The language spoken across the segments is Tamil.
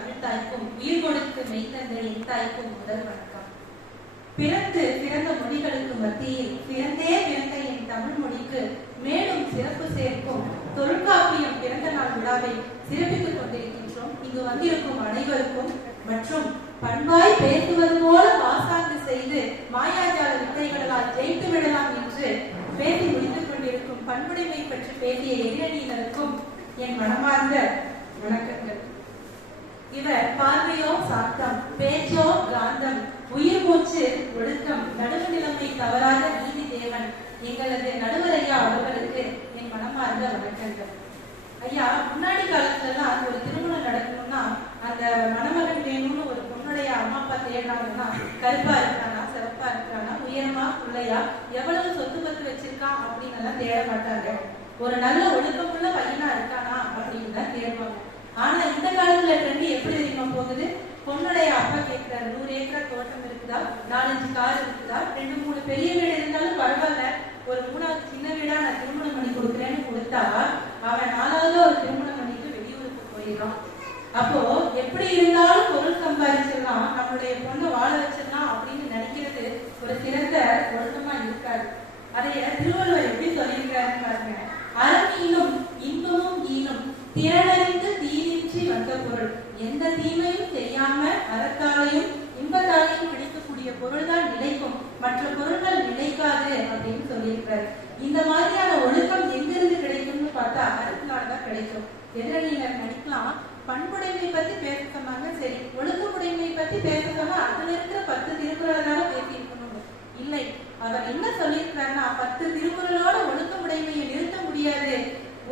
தமிழ் தாய்க்கும் உயிர் கொடுத்து மெய்தந்த என் தாய்க்கும் முதல் வணக்கம். பிறந்து பிறந்த மொழிகளுக்கு மத்தியில் பிறந்தே பிறந்த என் தமிழ் மொழிக்கு மேலும் சிறப்பு சேர்க்கும் தொல்காப்பியம் பிறந்த நாள் விழாவை சிறப்பித்துக் கொண்டிருக்கின்றோம். இங்கு வந்திருக்கும் அனைவருக்கும் மற்றும் பண்பாய் பேசுவது போல பாசாங்கு செய்து மாயாஜால வித்தைகளால் ஜெயித்து விடலாம் என்று பேசி முடித்துக் கொண்டிருக்கும் பண்புடைமை பற்றி பேசிய எதிரணியினருக்கும் என் மனமார்ந்த உயிர் ஒழுக்கம். நடுவு நிலைமை தவறாத நீதி தேவன். எங்களது நடுவர் ஐயா அவர்களுக்கு என் மனமார்ந்த வணக்கங்கள். ஐயா முன்னாடி காலத்துல எல்லாம் ஒரு திருமணம் நடக்கணும்னா அந்த மணமகன் வேணும்னு ஒரு பொண்ணுடைய அம்மா அப்பா தேடுறாங்கன்னா கருப்பா இருக்கானா சிறப்பா இருக்கானா உயரமா பிள்ளையா எவ்வளவு சொத்து பத்து வச்சிருக்கான் அப்படின்னு எல்லாம் தேட மாட்டாங்க ஒரு நல்ல ஒழுக்கமுள்ள பையனா இருக்கானா அப்படின்னு தான் தேடுவாங்க. ஆனா இந்த காலத்துல ட்ரெண்ட் எப்படி தெரியுமா போகுது? பொண்ணுடைய அப்பா கேட்கிறாரு நூறு ஏக்கர் தோட்டம் இருக்குதா? நாலஞ்சு கார் இருக்குதா? ரெண்டு மூணு பெரிய வீடு இருந்தாலும் பரவாயில்ல. ஒரு மூணாவது சின்ன வீடா நான் திருமணம் பண்ணி கொடுக்குறேன்னு கொடுத்தா அவன் நாலாவது ஒரு திருமணம் பண்ணிட்டு வெளியூருக்கு போயிடுறான். அப்போ எப்படி இருந்தாலும் பொருள் சம்பாதிச்சிடலாம். நம்மளுடைய பொண்ணை வாழ வச்சிடலாம் அப்படின்னு நினைக்கிறது ஒரு சிறந்த ஒழுக்கமா இருக்காது. அதைய திருவள்ளுவர் எப்படி சொல்லியிருக்காருன்னு பாருங்க. அறமீனும் இன்பமும் ஈனும் திறன் தீனின்றி வந்த பொருள் எந்த தீமையும் செய்யாம அறத்தாலையும் இன்பத்தாலையும் கிடைக்கக்கூடிய பொருள் தான் நிலைக்கும் மற்ற பொருள்கள் நிலைக்காது அப்படின்னு இந்த மாதிரியான ஒழுக்கம் எங்கிருந்து கிடைக்கும்னு பார்த்தா அறத்தினால தான் கிடைக்கும். எதிரணியினர் நினைக்கலாம்? பண்புடைமை பத்தி பேச சொன்னாங்க சரி. ஒழுக்கமுடைமை பத்தி பேச சொன்னா அதுல இருக்கிற பத்து திருக்குறளை தானே பேசி இருக்கணும் இல்லை. அவர் என்ன சொல்லியிருக்கிறாருன்னா பத்து திருக்குறளோட ஒழுக்கமுடைமையை நிறுத்த முடியாது.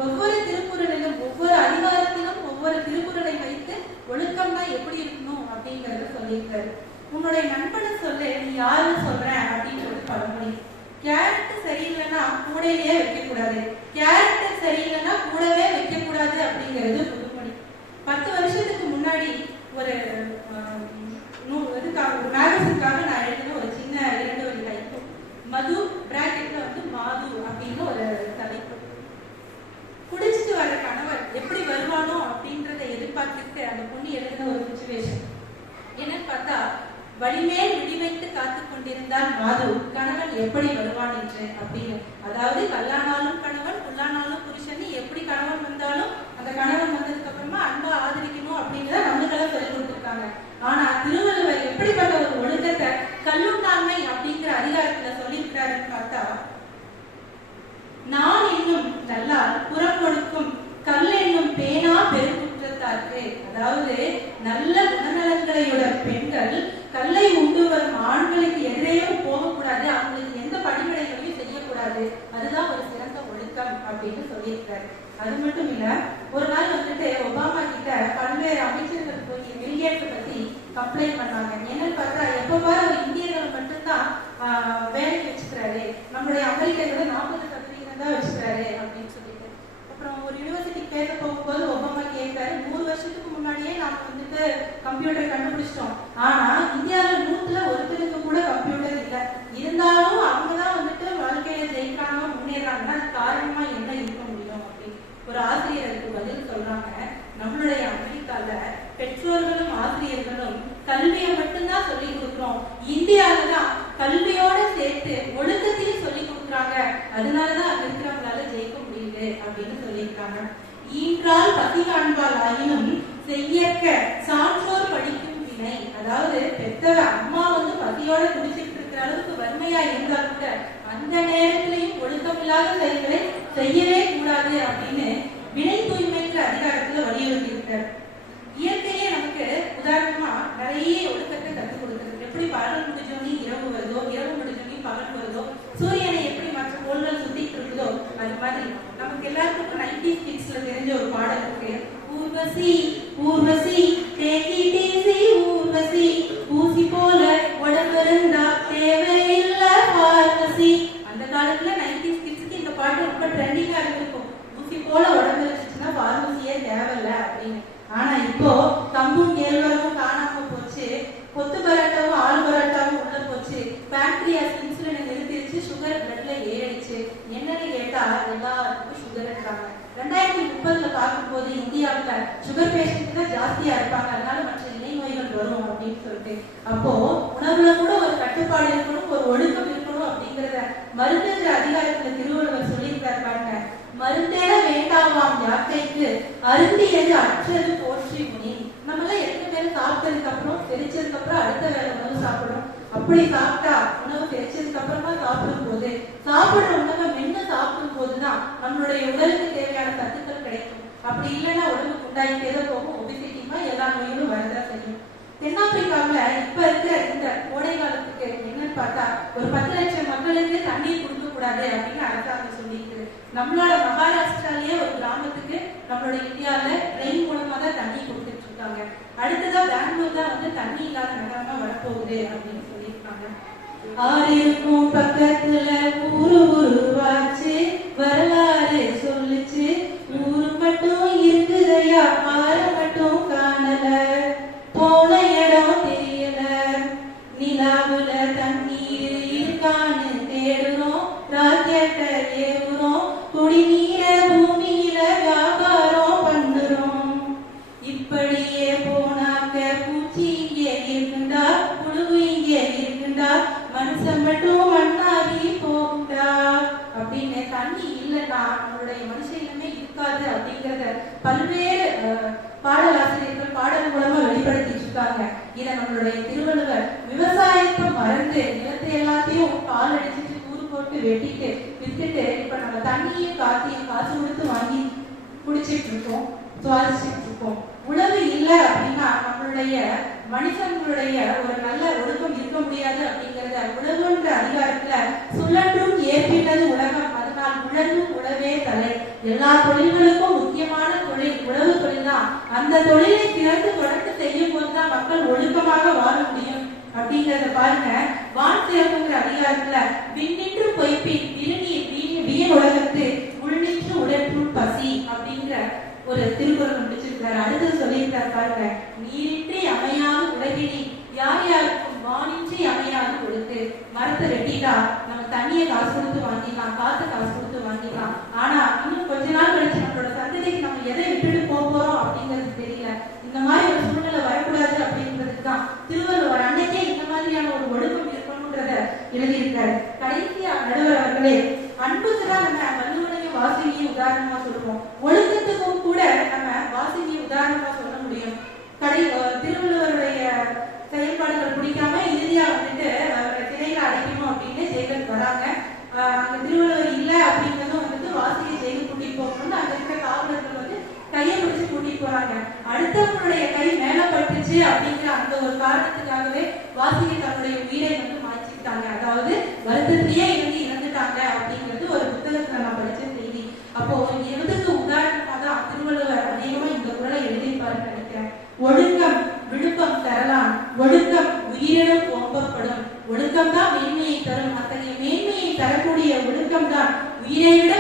ஒவ்வொரு திருக்குறளிலும் ஒவ்வொரு அதிகாரத்திலும் ஒவ்வொரு திருக்குறளை வைத்து ஒழுக்கம்னா எப்படி இருக்கணும் அப்படிங்கறத சொல்லியிருக்காரு உன்னுடைய நண்பனை சொல்லு நீ யாரு சொல்ற அப்படின்றது பழமொழி. கேரக்டர் சரியில்லைன்னா கூடையிலேயே வைக்க கூடாது கேரக்டர் சரியில்லைன்னா கூடவே வைக்க கூடாது அப்படிங்கிறது புதுமொழி பத்து வருஷத்துக்கு முன்னாடி ஒரு இதுக்காக ஒரு மேகசின்காக நான் எழுதின ஒரு சின்ன இரண்டு வரி தலைப்பு. மது பிராக்கெட்ல வந்து மாது அப்படின்னு ஒரு தலைப்பு. குடிச்சிட்டு வர கணவர் எப்படி வருவானோ அப்படின்றத எதிர்பார்த்துட்டு அந்த பொண்ணு எழுதின ஒரு சுச்சுவேஷன் என்னன்னு பார்த்தா வழிமேல் விடிவைத்து காத்து கொண்டிருந்தால் மாது எப்படி வருவான் என்று அப்படின்னு. அதாவது கல்லானாலும் கணவன் உள்ளானாலும் புருஷன் எப்படி கணவன் வந்தாலும் அந்த கணவன் வந்ததுக்கு அப்புறமா அன்பா ஆதரிக்கணும் அப்படிங்கிறத நம்மளுக்கெல்லாம் சொல்லி கொடுத்துருக்காங்க. ஆனா திருவள்ளுவர் எப்படிப்பட்ட ஒரு ஒழுக்கத்தை கல்லுண்டாண்மை அப்படிங்கிற அதிகாரத்துல சொல்லியிருக்கிறாருன்னு பார்த்தா நான் என்னும் நல்லால் புறம் கொடுக்கும் கல் என்னும் பேனா பெருங்குற்றத்தாக்கு அதாவது நல்ல குணநலன்களையுட பெண்கள் கல்லை உண்டு வரும் ஆண்களுக்கு எதிரேயும் போகக்கூடாது அவங்களுக்கு எந்த பணிவிடைகளையும் செய்யக்கூடாது அதுதான் ஒரு சிறந்த ஒழுக்கம் அப்படின்னு சொல்லியிருக்காரு அது மட்டும் இல்ல ஒரு நாள் வந்துட்டு ஒபாமா கிட்ட பல்வேறு அமைச்சர்கள் போய் வெளியேற்ற பத்தி கம்ப்ளைண்ட் பண்ணாங்க. என்னன்னு பார்த்தா எப்ப பாரு அவர் இந்தியர்களை மட்டும்தான் ஆஹ், வேலைக்கு வச்சுக்கிறாரு. நம்மளுடைய அமெரிக்கர்களை நாற்பது சதவீதம் தான் வச்சுக்கிறாரு அப்படின்னு சொல்லிட்டு. அப்புறம் ஒரு யூனிவர்சிட்டி பேச போகும்போது ஒபாமா கேட்காரு நூறு வருஷத்துக்கு முன்னாடியே நாம வந்துட்டு கம்ப்யூட்டர் கண்டுபிடிச்சிட்டோம். ஆனா இந்தியாவில் நூத்துல ஒருத்தருக்கு கூட கம்ப்யூட்டர் இல்ல இருந்தாலும் அவங்க தான் வந்துட்டு வாழ்க்கையில ஜெயிக்கிறாங்க முன்னேறாங்கன்னா அது காரணமா என்ன இருக்க முடியும் அப்படின்னு ஒரு ஆசிரியர் அதுக்கு பதில் சொல்றாங்க நம்மளுடைய அமெரிக்கால பெற்றோர்களும் ஆசிரியர்களும் கல்வியை மட்டும்தான் சொல்லி கொடுக்குறோம். இந்தியாவில தான் கல்வியோட சேர்த்து ஒழுக்கத்தையும் சொல்லி கொடுக்குறாங்க. அதனாலதான் அங்க இருக்கிறவங்களால ஜெயிக்க முடியுது அப்படின்னு சொல்லியிருக்காங்க. ஈன்றால் பசி காண்பால் ஆயினும் செய்யற்க சான்றோர் படிக்கும் வினை. அதாவது பெத்தவ அம்மா வந்து பசியோட குடிச்சிட்டு இருக்கிற அளவுக்கு வறுமையா இருந்தா கூட அந்த நேரத்திலையும் ஒழுக்கமில்லாத செயல்களை செய்யவே கூடாது அப்படின்னு வினை தூய்மைங்கிற அதிகாரத்துல வலியுறுத்தி பார்க்கும்போது இந்தியாவுல சுகர் பேஷண்ட் தான் ஜாஸ்தியா இருப்பாங்க. அதனால மற்ற இணை நோய்கள் வரும் அப்படின்னு சொல்லிட்டு. அப்போ உணவுல கூட ஒரு கட்டுப்பாடு இருக்கணும் ஒரு ஒழுக்கம் இருக்கணும் அப்படிங்கறத மருந்துங்கிற அதிகாரத்துல திருவள்ளுவர் சொல்லியிருக்காரு பாருங்க. மருந்தேட வேண்டாமாம் யாக்கைக்கு அருந்தியது அற்றது போற்றி முனி. நம்ம எல்லாம் எத்தனை பேரும் சாப்பிட்டதுக்கு அப்புறம் தெரிச்சதுக்கு அப்புறம் அடுத்த வேலை உணவு சாப்பிடுறோம். அப்படி சாப்பிட்டா உணவு தெரிச்சதுக்கு அப்புறமா சாப்பிடும் போது சாப்பிடுற உணவை மென்னு சாப்பிடும் போதுதான் நம்மளுடைய உடல் தேவையான சத்துக்கள் கிடைக்கும் அப்படி இல்லைன்னா உடம்பு குண்டாயிட்டே தான் போகும் ஒபிசிட்டிமா எல்லா நோயும் வரதான் செய்யும். தென்னாப்பிரிக்காவில் இப்ப இருக்கிற இந்த கோடை காலத்துக்கு என்னன்னு பார்த்தா ஒரு பத்து லட்சம் மக்களுக்கு தண்ணீர் கொடுக்க கூடாது அப்படின்னு அரசாங்கம் சொல்லியிருக்கு. நம்மளோட மகாராஷ்டிராலேயே ஒரு கிராமத்துக்கு நம்மளோட இந்தியாவுல ட்ரெயின் மூலமா தான் தண்ணி கொடுத்துட்டு இருக்காங்க. அடுத்ததா பெங்களூர் தான் வந்து தண்ணி இல்லாத நகரமா வரப்போகுது அப்படின்னு சொல்லியிருக்காங்க. ஆறு இருக்கும் ஊரு இருக்காங்க. இதை நம்மளுடைய திருவள்ளுவர் விவசாயத்தை மறந்து நிலத்தை எல்லாத்தையும் பால் போட்டு வெட்டிட்டு வித்துட்டு இப்ப நம்ம தண்ணியே காத்தி காசு கொடுத்து வாங்கி குடிச்சிட்டு இருக்கோம் சுவாசிச்சுட்டு இருக்கோம் உணவு இல்லை அப்படின்னா நம்மளுடைய மனிதர்களுடைய ஒரு நல்ல ஒழுக்கம் இருக்க முடியாது அப்படிங்கறத உணவுன்ற அதிகாரத்துல சுழன்றும் ஏற்பிட்டது உலகம். அதனால் உழவும் உழவே தலை. எல்லா தொழில்களுக்கும் முக்கியமான தொழில் உழவு தொழில் தான் அந்த தொழிலை திறந்து தொடர்ந்து செய்யும் போதுதான் மக்கள் ஒழுக்கமாக வாழ முடியும். அப்படிங்கறத பாருங்க. வான் சிறப்புங்கிற அதிகாரத்துல விண்ணின்று பொய்ப்பின் விருநீர் வீண் உலகத்து உள்நின்று உடற்றுள் பசி அப்படிங்கிற ஒரு திருக்குறள் முடிச்சிருக்காரு. அடுத்து சொல்லியிருக்காரு பாருங்க நீரின்றி அமையாது உலகினி யார் யாருக்கும் வானின்றி அமையாது கொடுத்து மரத்தை வெட்டிட்டா நம்ம தண்ணியை காசு கொடுத்து வாங்கிக்கலாம் காத்து காசு கொடுத்து வாங்கிக்கலாம் ஆனா இன்னும் கொஞ்ச நாள் கழிச்சு நம்மளோட சந்ததிக்கு நம்ம எதை விட்டுட்டு போக போறோம் அப்படிங்கிறது தெரியல இந்த மாதிரி ஒரு சூழ்நிலை வரக்கூடாது அப்படிங்கிறதுக்கு தான் திருவள்ளுவர் அன்னைக்கே இந்த மாதிரியான ஒரு ஒழுக்கம் இருக்கணும்ன்றத எழுதியிருக்காரு கடைசியா நடுவர் அவர்களே அன்புக்கு தான் நம்ம வள்ளுவனையும் வாசினியும் உதாரணமா சொல்லுவோம் ஒழுக்கத்துக்கும் கூட நம்ம வாசினியை உதாரணமா சொல்ல முடியும் கடை அஹ் திருவள்ளுவருடைய செயல்பாடுகள் பிடிக்காம இறுதியா வந்துட்டு அவரை சிறையில அடைக்கணும் அப்படின்னு ஜெயிலுக்கு வராங்க அஹ் அங்க திருவள்ளுவர் இல்ல அப்படிங்கறதும் வந்துட்டு வாசியை ஜெயிலுக்கு கூட்டிட்டு போகணும்னு அங்க இருக்கிற காவலர்கள் வந்து கையை பிடிச்சு கூட்டிட்டு போறாங்க அடுத்தவங்களுடைய கை வந்துச்சு அப்படிங்கிற அந்த ஒரு காரணத்துக்காகவே வாசிகை தன்னுடைய உயிரை வந்து மாய்ச்சிக்கிட்டாங்க அதாவது வருத்தத்திலேயே இருந்து இறந்துட்டாங்க அப்படிங்கிறது ஒரு புத்தகத்துல நான் படிச்ச செய்தி. அப்போ எதுக்கு உதாரணமா தான் திருவள்ளுவர் அநேகமா இந்த குரலை எழுதியிருப்பாருன்னு நினைக்கிறேன். ஒழுக்கம் விழுப்பம் தரலாம் ஒழுக்கம் உயிரினும் ஓம்பப்படும் ஒழுக்கம் தான் மேன்மையை தரும். அத்தகைய மேன்மையை தரக்கூடிய ஒழுக்கம் தான் உயிரை விட